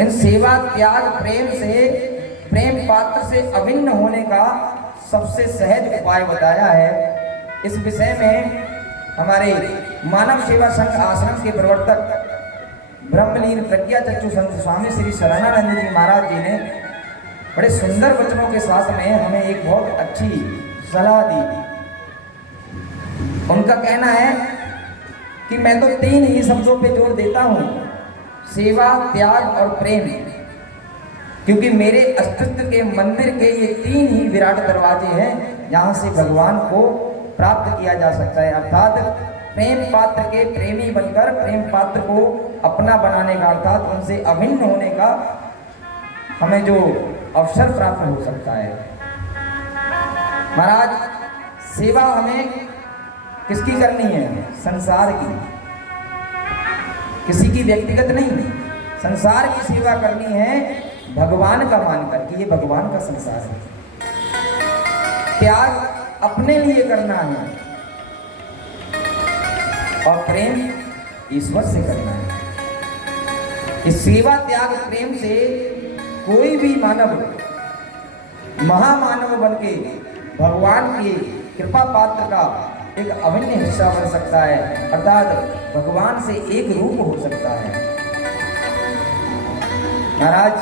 इन सेवा त्याग प्रेम से, प्रेम पात्र से अभिन्न होने का सबसे सहज उपाय बताया है। इस विषय में हमारे मानव सेवा संघ आश्रम के प्रवर्तक ब्रह्मलीन प्रज्ञा चक्षु संत स्वामी श्री शरणानंद जी महाराज जी ने बड़े सुंदर वचनों के साथ में हमें एक बहुत अच्छी सलाह दी। उनका कहना है कि मैं तो 3 ही शब्दों पे जोर देता हूं, सेवा, त्याग और प्रेम, क्योंकि मेरे अस्तित्व के मंदिर के ये 3 ही विराट दरवाजे हैं जहां से भगवान को प्राप्त किया जा सकता है। अर्थात प्रेम पात्र के प्रेमी बनकर प्रेम पात्र को अपना बनाने का, अर्थात उनसे अभिन्न होने का हमें जो अवसर प्राप्त हो सकता है। महाराज, सेवा हमें किसकी करनी है? संसार की, किसी की व्यक्तिगत नहीं, संसार की सेवा करनी है भगवान का मानकर कि ये भगवान का संसार है। त्याग अपने लिए करना है और प्रेम ईश्वर से करना है। इस सेवा त्याग प्रेम से कोई भी मानव महामानव बनके भगवान की कृपा पात्र का एक अभिन्न हिस्सा बन सकता है, अर्थात भगवान से एक रूप हो सकता है। महाराज,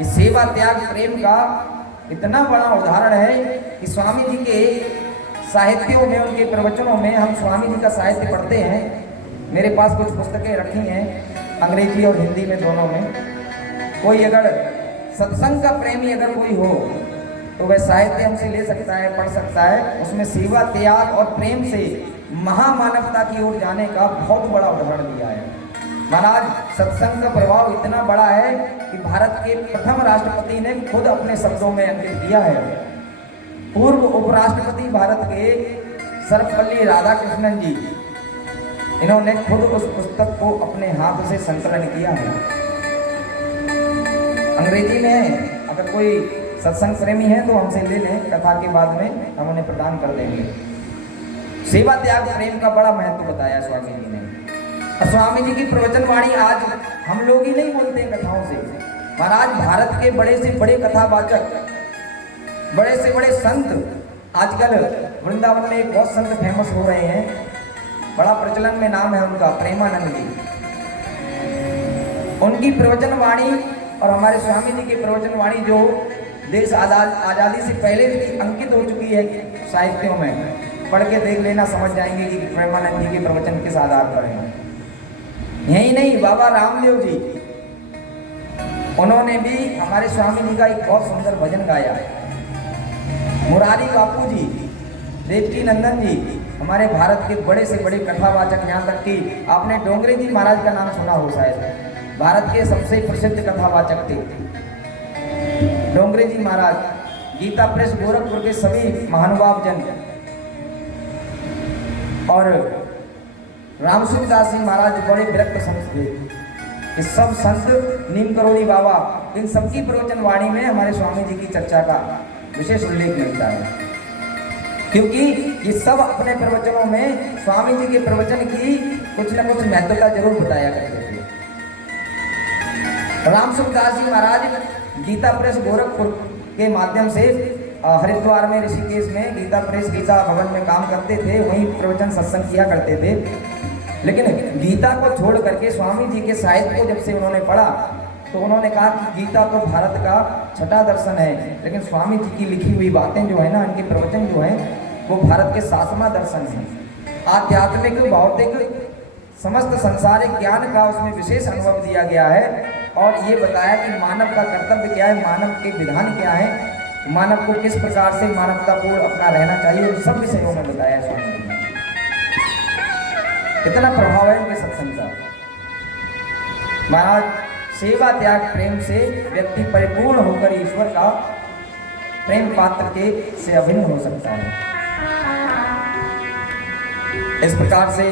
इस सेवा त्याग प्रेम का इतना बड़ा उदाहरण है कि स्वामी जी के साहित्यों में, उनके प्रवचनों में, हम स्वामी जी का साहित्य पढ़ते हैं। मेरे पास कुछ पुस्तकें रखी हैं, अंग्रेजी और हिंदी में, दोनों में। कोई अगर सत्संग का प्रेमी अगर कोई हो तो वह साहित्य हमसे ले सकता है, पढ़ सकता है। उसमें सेवा त्याग और प्रेम से महामानवता की ओर जाने का बहुत बड़ा उदाहरण दिया है। महाराज, सत्संग का प्रभाव इतना बड़ा है कि भारत के प्रथम राष्ट्रपति ने खुद अपने शब्दों में अंकित किया है। पूर्व उपराष्ट्रपति भारत के सर्वपल्ली राधाकृष्णन जी, इन्होंने खुद उस पुस्तक को अपने हाथ से संकलन किया है। अंग्रेजी में है, अगर कोई सत्संग प्रेमी है तो हमसे ले लें, कथा के बाद में हम उन्हें प्रदान कर देंगे। सेवा त्याग प्रेम का बड़ा महत्व बताया स्वामी जी ने। और स्वामी जी की प्रवचन वाणी आज हम लोग ही नहीं बोलते हैं कथाओं से। महाराज, भारत के बड़े से बड़े कथावाचक, बड़े से बड़े संत आजकल वृंदावन में एक बहुत संत फेमस हो रहे हैं, बड़ा प्रचलन में नाम है उनका, प्रेमानंद जी। उनकी प्रवचन वाणी और हमारे स्वामी जी की प्रवचन वाणी जो देश आज़ादी से पहले की अंकित हो चुकी है साहित्यों में, पढ़ के देख लेना, समझ जाएंगे कि प्रेमानंद जी के प्रवचन किस आधार पर हैं। यही नहीं, बाबा रामदेव जी, उन्होंने भी हमारे स्वामी जी का एक बहुत सुंदर भजन गाया है। मुरारी बापू जी, देवकी नंदन जी, हमारे भारत के बड़े से बड़े कथावाचक, यहाँ तक कि आपने डोंगरे जी महाराज का नाम सुना हो शायद, भारत के सबसे प्रसिद्ध कथावाचक थे डोंगरे जी महाराज। गीता प्रेस गोरखपुर के सभी महानुभाव जन और रामसुखदास जी महाराज बड़े विरक्त संत थे। ये सब संत, नीम करोड़ी बाबा, इन सबकी प्रवचन वाणी में हमारे स्वामी जी की चर्चा का विशेष उल्लेख मिलता है, क्योंकि ये सब अपने प्रवचनों में स्वामी जी के प्रवचन की कुछ न कुछ महत्वता जरूर बताया करते थे। रामसुखदास जी महाराज गीता प्रेस गोरखपुर के माध्यम से हरिद्वार में, ऋषिकेश में गीता प्रेस, गीता भवन में काम करते थे, वहीं प्रवचन सत्संग किया करते थे। लेकिन गीता को छोड़ करके स्वामी जी के साहित्य को जब से उन्होंने पढ़ा तो उन्होंने कहा कि गीता तो भारत का छठा दर्शन है, लेकिन स्वामी जी की लिखी हुई बातें जो है ना, इनके प्रवचन जो हैं, वो भारत के 7वां दर्शन है। आध्यात्मिक, भौतिक, समस्त संसारिक ज्ञान का उसमें विशेष अनुभव दिया गया है और ये बताया कि मानव का कर्तव्य क्या है, मानव के विधान क्या है, मानव को किस प्रकार से मानवतापूर्ण अपना रहना चाहिए, उन सब विषयों में बताया स्वामी जी ने। इतना प्रभाव है उनके सत्संग का। महाराज, सेवा त्याग प्रेम से व्यक्ति परिपूर्ण होकर ईश्वर का प्रेम पात्र के से अभिन्न हो सकता है। इस प्रकार से